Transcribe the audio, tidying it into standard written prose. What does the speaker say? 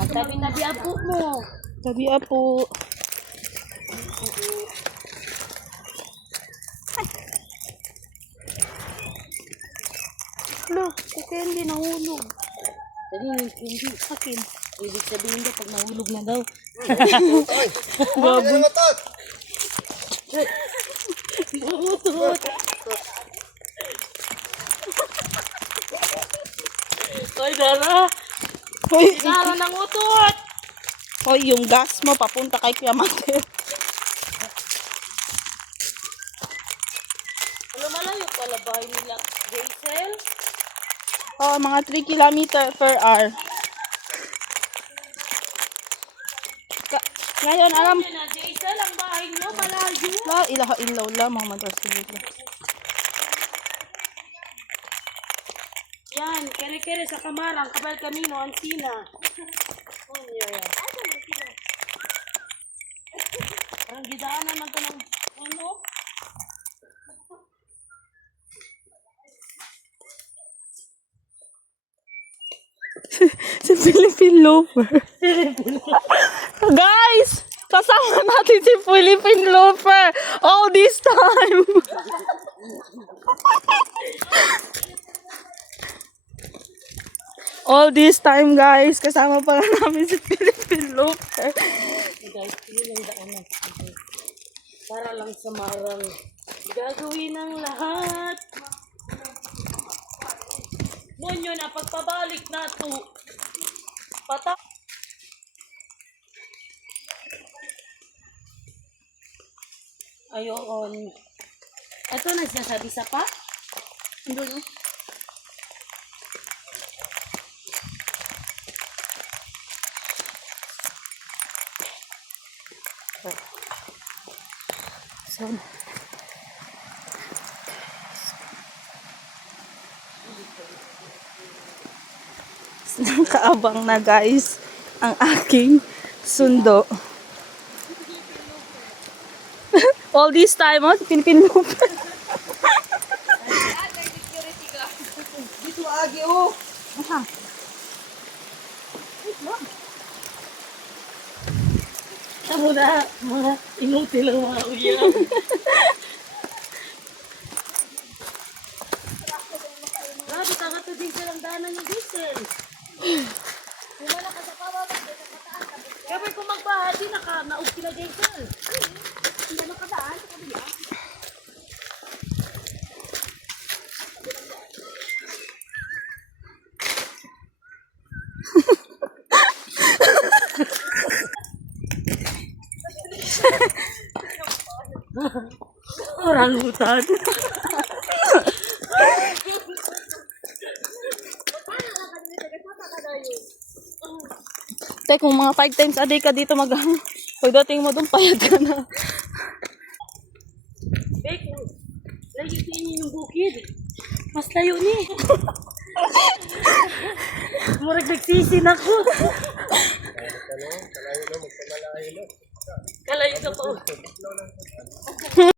Magtabi-tabi apo mo. Tabi apo. Lo, si Candy nahulog. Dali yung hindi. Akin. Ibig sabihin daw pag nahulog na daw. Baboy. Utot. Oy, Dara. Hoy, Dara ng utot. hoy, yung gas mo papunta kay Kuya Mate. Ano malayo pala bahay nila? Diesel? Oh, mga 3 kilometer per hour. Ngayon, alam, Yan na, Diesel, ang bahay nyo, malayo. la ilaha illallah Muhammad Rasulullah. Yan, kere-kere sa Kamarang, Kabal Camino, Ancina. Oh, yeah. Parang gidaanan man ito ng ano? Si Philippine Loafer. Guys! Kasama natin si Philippine Loafer all this time. All this time, guys. Kasama pala namin si Philippine Loafer. Guys, yun ang daanan. Para lang sa marang. Gagawin ang lahat. Monyo na pagpabalik na to. Pata. Ayon. Ito nagsasabi sa pa? Ano no? So, nakaabang na guys ang aking sundo. All this time, oh, Philippine Loafer. Dito agi oh. Aha. Amo na, mga inutil ang mga uyan. Grabe, tagato din silang daanan ng diesel. Kapag kung magbaha, di naug sila diesel. Hindi makadaan sa kabila. Orangutan. Tek, kung mga 5 times a day ka dito pagdating mo doon, payag ka na. Beko, layo din yung bukid. Mas layo ni. Murag nagsisin ako. Kalayo na po.